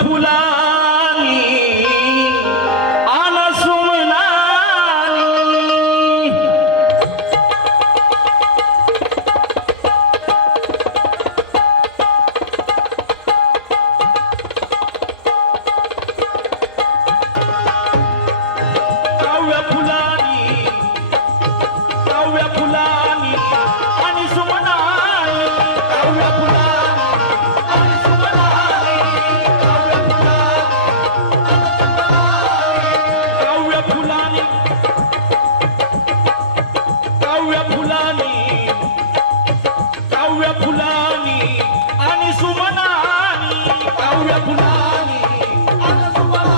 फुलानी आन सुमनानी काव्य फुलानी आणि सुमनानी काव्य फुलानी आणि सुमनानी काव्य फुलानी आणि सुमनानी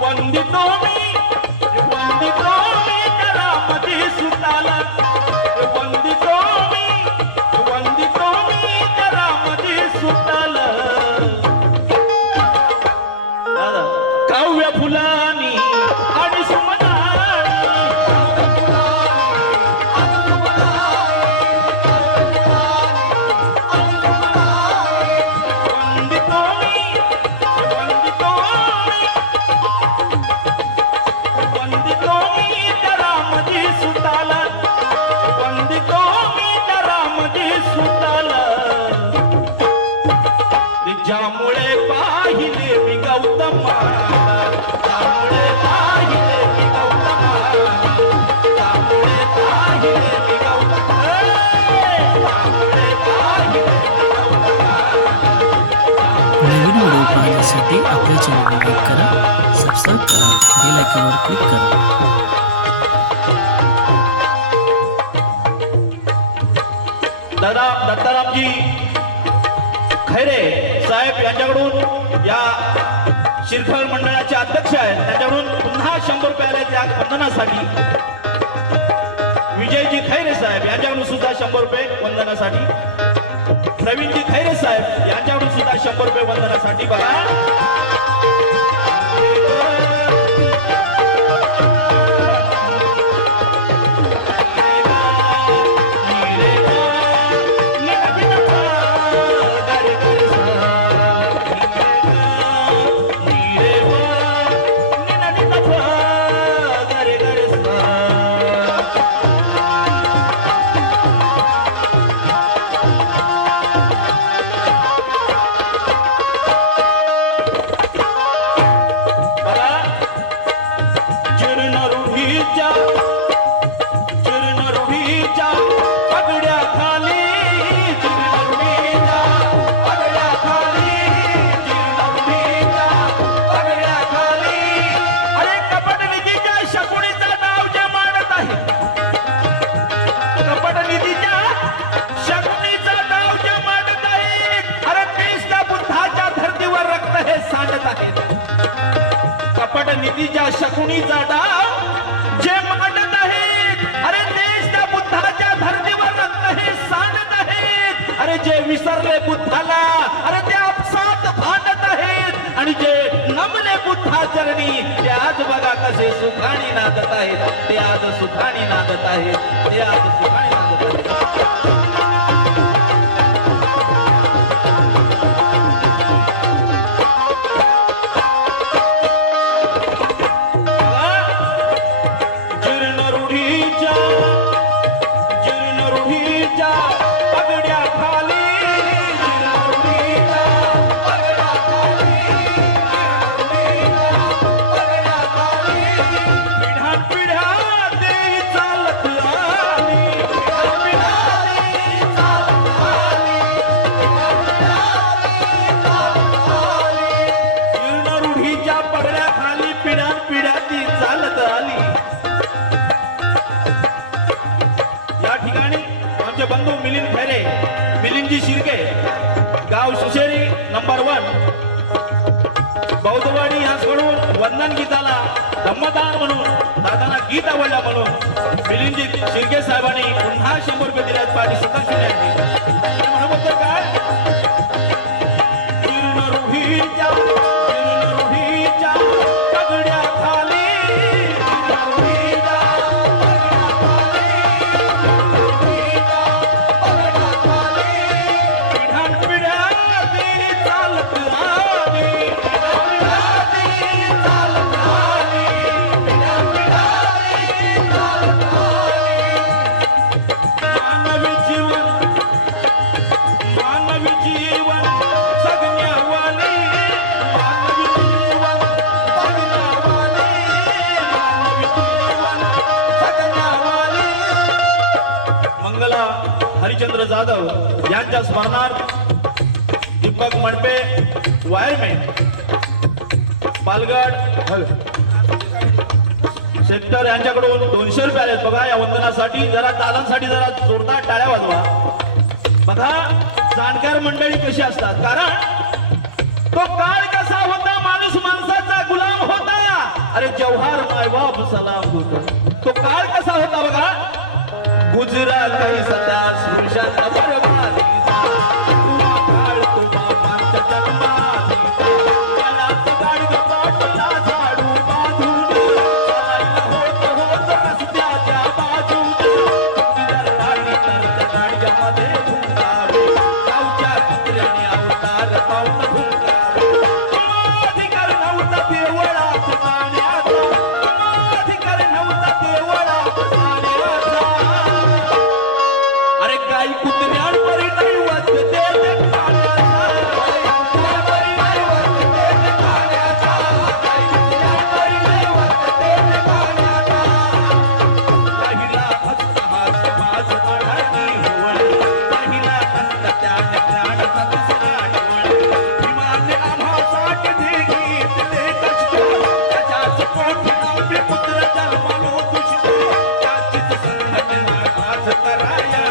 वंदितो मी करामती सुताला वंदितो मी करामती सुताला काव्य फुलानी आणि ज्यामुळे पाहिले मी गौतमाला ज्यामुळे पाहिले मी गौतमाला ज्यामुळे पाहिले मी गौतमाला ज्यामुळे पाहिले मी गौतमाला नवीन व्हिडिओ पाहण्यासाठी आपल्या चॅनलला लाईक करा, सबस्क्राईब करा, बेल आयकॉनवर क्लिक करा. दादा दत्तारामजी खैरे साहेब यांच्याकडून या शिरफळ मंडळाचे अध्यक्ष आहेत, त्यांच्याकडून पुन्हा 100 रुपये आले त्या वंदनासाठी. विजयजी खैरे साहेब यांच्याकडून सुद्धा 100 रुपये वंदनासाठी. प्रवीणजी खैरे साहेब यांच्याकडून सुद्धा 100 रुपये वंदनासाठी. बघा कपट नीतीच्या शकुनीचा डाव जे मांडत आहेत, अरे देश त्या बुद्धाच्या धर्तीवर रक्त हे सांडत आहेत. अरे जे विसरले बुद्धाला अरे ते आपसात भांडत आहेत, आणि जे नमले बुद्धाचरणी ते आज बघा कसे सुखाणी नांदत आहेत. ते आज सुखाणी नांदत आहेत. ते आज सुखाणी नांदत आहेत. बंधू मिलिंद खैरे, मिलिंदजी शिर्के, गाव सुशेरी नंबर 1, बौद्धवाडी यांच्याकडून वंदन गीताला धम्मदान म्हणून दादांना गीत आवडला म्हणून मिलिंदजी शिर्के साहेबांनी पुन्हा 100 रुपये दिल्यात. पाठी सुद्धा शिवण्याची म्हणून काय हरिचंद्र जाधव यांच्या स्मरणार्थ दीपक मणपे वायरमॅन पालगड सेक्टर यांच्याकडून 200 रुपये आलेत बघा या वंदनासाठी. जरा तालांसाठी जरा जोरदार टाळ्या वाजवा. बघा जाणकार मंडळी कशी असतात, कारण तो काळ कसा होता, माणूस माणसाचा गुलाम होता. अरे जव्हार मायबाप सलाम होता. तो काळ कसा होता बघा. गुजरात सदा स्पृशात बरबादीचा काळ तो बापांच्या जन्माचा. काळात गाडगं पाटला झाडू बांधून चालायला होत होत रस्त्याच्या बाजूने. आणि तर त्या गाडग्यामध्ये धुंगावे गावच्या कुत्र्याने अवतार पावलं धुंगावे. अधिकार नव्हता देवळात जाण्याचा, अधिकार नव्हता देवळात जाण्याचा. अरे काही कुत्र्यांवर दैवत देते खाण्याचा, कुत्र्यांवर दैवत देते खाण्याचा, काही कुत्र्यांवर दैवत देते खाण्याचा. पहिला हस्त हा समाज अडाणी होवळ, पहिला हस्त त्याने प्राणाचा दुसरा निवळ. भीमाने आम्हासाठी घेतले कष्ट, त्याच्याच पोटी नववे पुत्र जन्मलो दुष्ट. त्याचीच संघटना आज कराया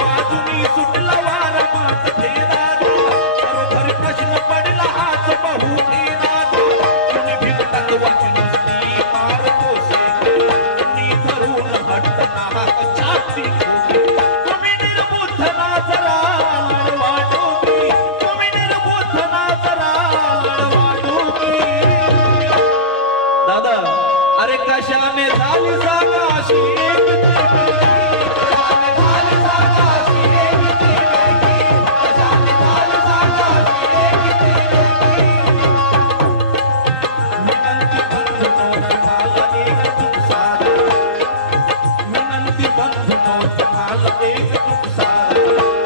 बाजूनी सुटला वारा मात भेदात. बरोबर प्रश्न पडला हाच बहु भेदात. कुणी भिंतात वाची नुसती पार पोसे, कुणी धरून हट्ट नाहक छाती ठोके. तुम्ही निर्बुद्ध ना जरा लढवा डोकी, तुम्ही निर्बुद्ध ना जरा लढवा डोकी. दादा अरे कशाने झाली जागा अशी एक देवी. कशाने झाली जागा अशी एक देवी. कशाने झाली जागा अशी एक देवी. विनंती बंधनो तुम्हाला एक तुमसार, विनंती बंधनो तुम्हाला एक तुमसार.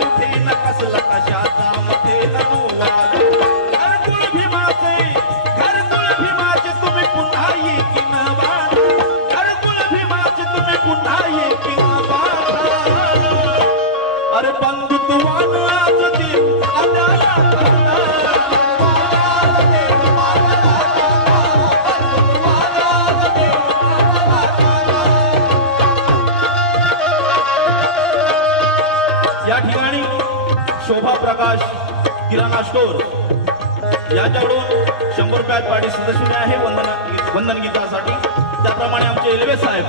कुठे न कसला कशाचा मध्ये अनुवाद. घरकुल भीमाचे, घरकुल भीमाचे तुम्ही पुन्हा येकीन बाण. घरकुल भीमाचे तुम्ही पुन्हा येकीन बाण. अरे बंधुत्वान आज देव आल्याला या ठिकाणी शोभा प्रकाश किराणा स्टोर याच्याकडून 100 रुपयात पाठी सदस्य आहे वंदन गीतासाठी. त्याप्रमाणे आमचे एल्वे साहेब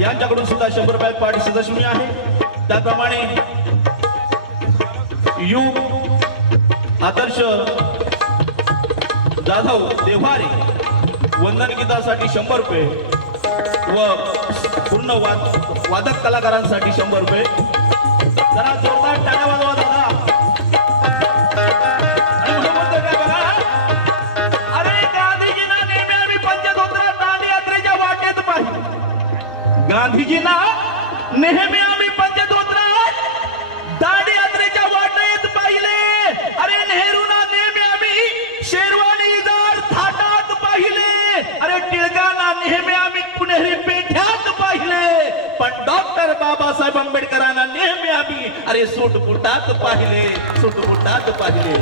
यांच्याकडून सुद्धा 100 रुपयात पाठी सदस्य आहे. त्याप्रमाणे यू आदर्श जाधव देव्हारे वंदन गीतासाठी 100 रुपये व पूर्ण वादक कलाकारांसाठी 100 रुपये. जरा जोरदार टाळ्या वाजवा दादा. आणि म्हणून म्हणतो काय बघा. अरे गांधीजींना नेहमी आम्ही पंचतंत्र दांडी यात्रेच्या वाटेत पाहिले. गांधीजींना नेहमी आम्ही पंचतंत्रात दांडी यात्रेच्या वाटेत पाहिले. अरे नेहरूंना नेहमी आम्ही शेरवानी इजार थाटात पाहिले. अरे टिळकांना नेहमी आम्ही पुणेरी पेठ्यात पाहिले. पण डॉक्टर बाबासाहेब आंबेडकरांना नेहमी आम्ही अरे सूटबुटात पाहिले, सूटबुटात पाहिले.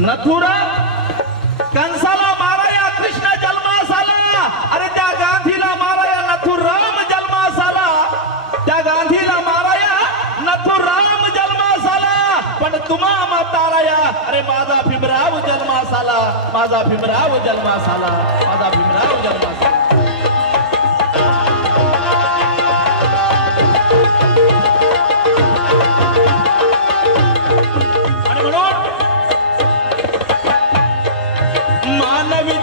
नथुरा कंसाला माराया कृष्ण जन्मास आला. अरे त्या गांधीला माराया नथुराम जन्मास आला. त्या गांधीला माराया नथुराम जन्मास आला. पण तुम्हा माताराया अरे माझा भीमराव जन्मास आला. माझा भीमराव जन्मास आला. माझा भीमराव जन्मास आला. आणि म्हणून मानवी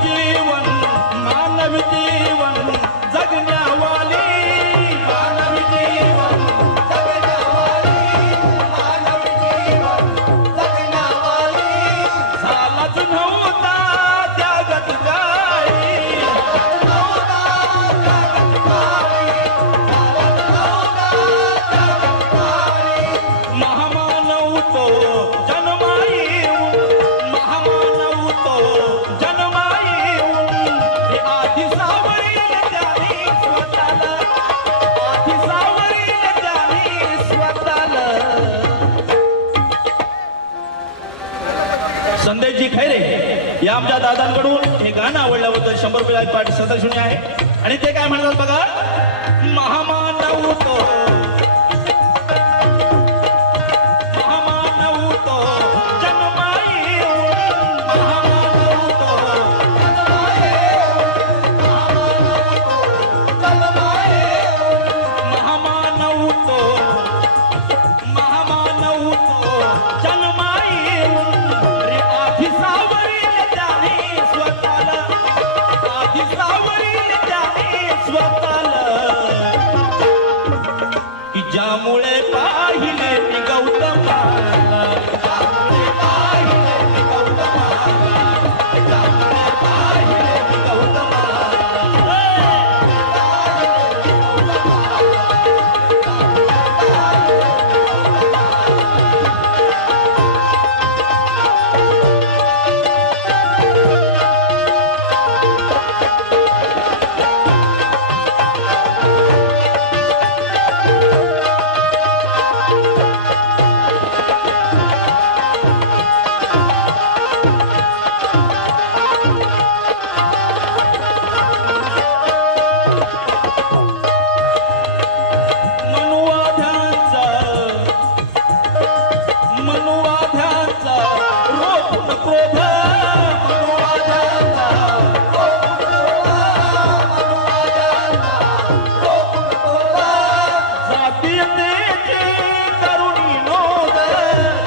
जीवन जगण्यावाली. मानवी जीवन जगण्यावाली. मानवी जीवन जगण्यावाली. झालाच नव्हता त्यागत काही. महामानव तो जन्माई येऊन. महामानव तो जन्माई येऊन. हे आधी सावरील त्याने स्वतःला. आधी सावरील त्याने स्वतःला. संदेशजी खैरे या आमच्या दादांकडून हे गाणं आवडलं होतं. 100 रुपये पाठ सदस्यनी आहे आणि ते काय म्हणतात बघा. महामानव तो महामानव तो जन्माई येऊन. महामानव तो जन्माई येऊन. महामानव तो महामानव तो जन्माई येऊन. रे आधी सावरील त्याने स्वतःला. आधी सावरील त्याने स्वतःला. की ज्यामुळे पाहिले मी गौतमाला. ज्यामुळे पाहिले मी गौतमाला. ज्यामुळे पाहिले मी गौतमाला. मनुवाद्यांचा रोखून क्रोध. मनुवाद्यांचा जातीयतेची करुणी नोंद.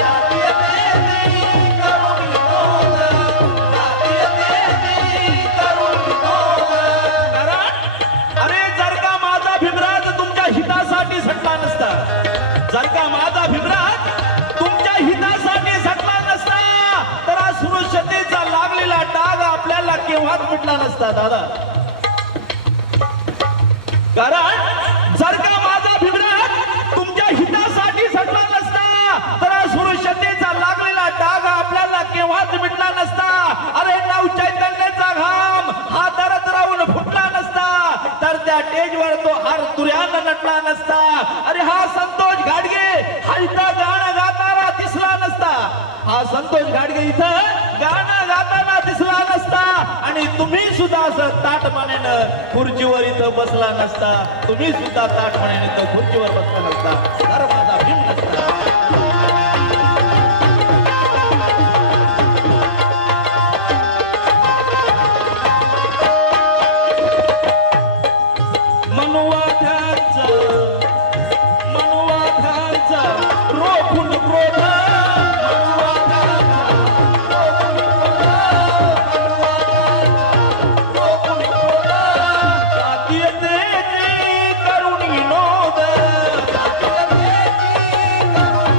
जातीयतेची करुणी नोंद. जातीयतेची करुणी नोंद. कारण अरे जर का माझा भीमराज तुमच्या हितासाठी झटला नसता. जर का माझा भीमराज तुमच्या हितासाठी झटला नसता तर आज सुरक्षतेचा लागलेला डाग आपल्याला केव्हाच मिटला नसता दादा. कारण जर का माझा भीमराज तुमच्या हितासाठी झटला नसता तर आज सुरक्षतेचा लागलेला डाग आपल्याला केव्हाच मिटला नसता. अरे नव चैतन्याचा घाम हा दरद राहून फुटला नसता तर त्या स्टेजवर तो हार तुर्यानं नटला नसता. अरे हा संतोष घाडगे हा इथं गाणं गाताना दिसला नसता. हा संतोष घाडगे इथं गाणं गाताना दिसला नसता. आणि तुम्ही सुद्धा असं ताटपणानं खुर्चीवर इथं बसला नसता. तुम्ही सुद्धा ताटपणाने इथं खुर्चीवर बसला नसता तर माझा भीम नसता. मनुवाद्यांचा रोखून क्रोध. जातीयतेची करुणी नोंद. जातीयतेची करुणी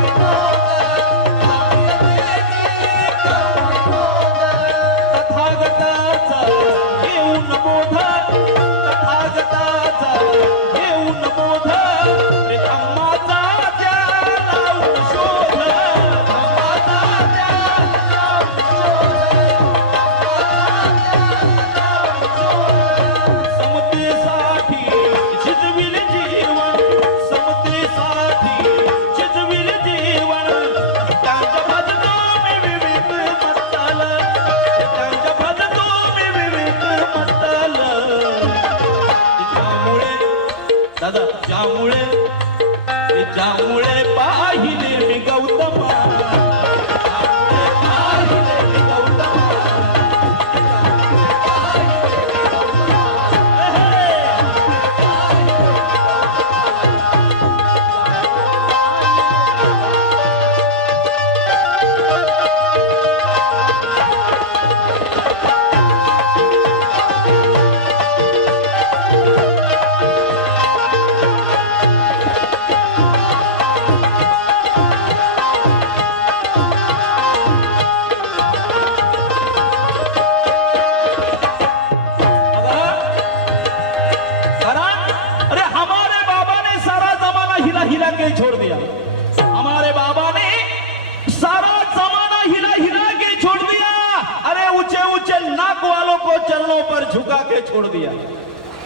नाक वालों को चरणों पर झुका के छोड़ दिया।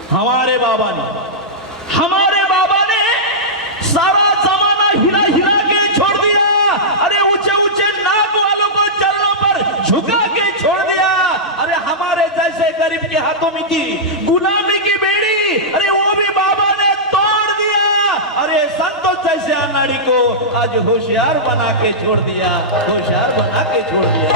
हमारे बाबा ने सारा जमाना हिला हिला के छोड़ दिया। अरे ऊंचे ऊंचे नाक वालों को चरणों पर झुका के छोड़ दिया। अरे हमारे जैसे गरीब के हाथों में थी गुलामी की बेड़ी, अरे वो भी बाबा ने तोड़ दिया। अरे संतोष जैसे अनाड़ी को आज होशियार बना के छोड़ दिया, होशियार बना के छोड़ दिया।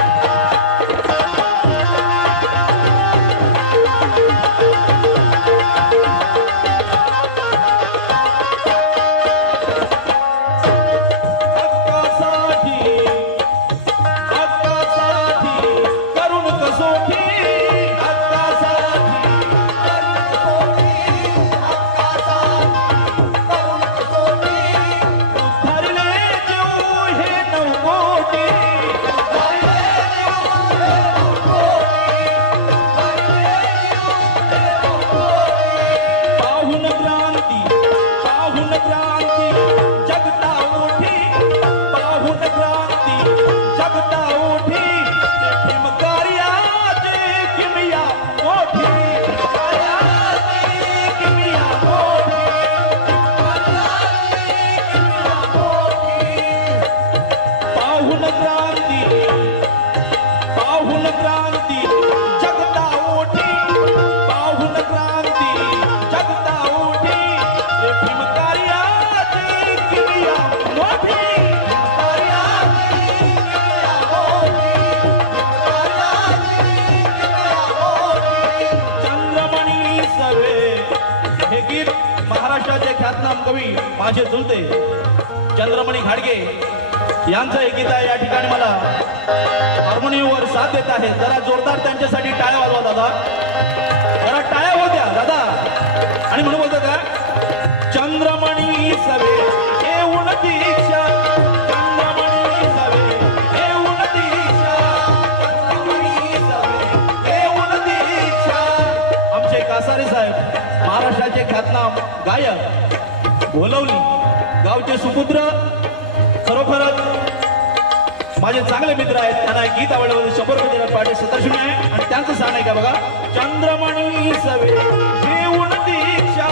महाराष्ट्राचे ख्यातनाम कवी माझे चुलते चंद्रमणी घाडगे यांचं हे गीत आहे। या ठिकाणी मला हार्मोनियमवर साथ देत आहे, जरा जोरदार त्यांच्यासाठी टाळ्या वाजवा दादा, जरा टाळ्या होत्या दादा। आणि म्हणून बोलतो का चंद्रमणी सवे येऊन दीक्षा, चंद्रमणी सवे येऊन दीक्षा, चंद्रमणी सवे येऊन दीक्षा। आमचे कासारे साहेब महाराष्ट्राचे ख्यातनाम गायक, बोलवली गावचे सुपुत्र, खरोखरच माझे चांगले मित्र आहेत। त्यांना गीत आवडलं 100 रुपये देण्यात पाठी 70 आहे आणि त्यांचं सांग आहे का बघा। चंद्रमणी सवे येऊन दीक्षा,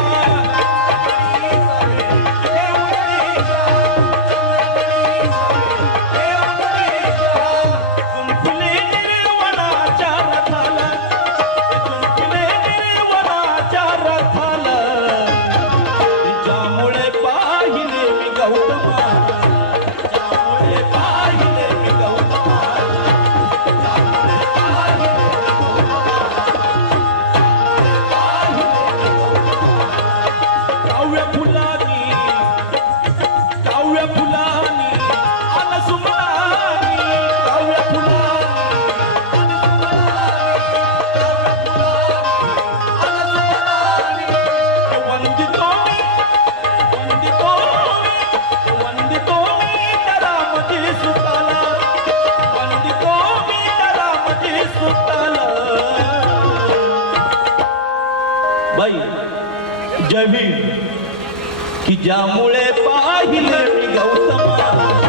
बाई जय भीम की ज्यामुळे पाहिले मी गौतम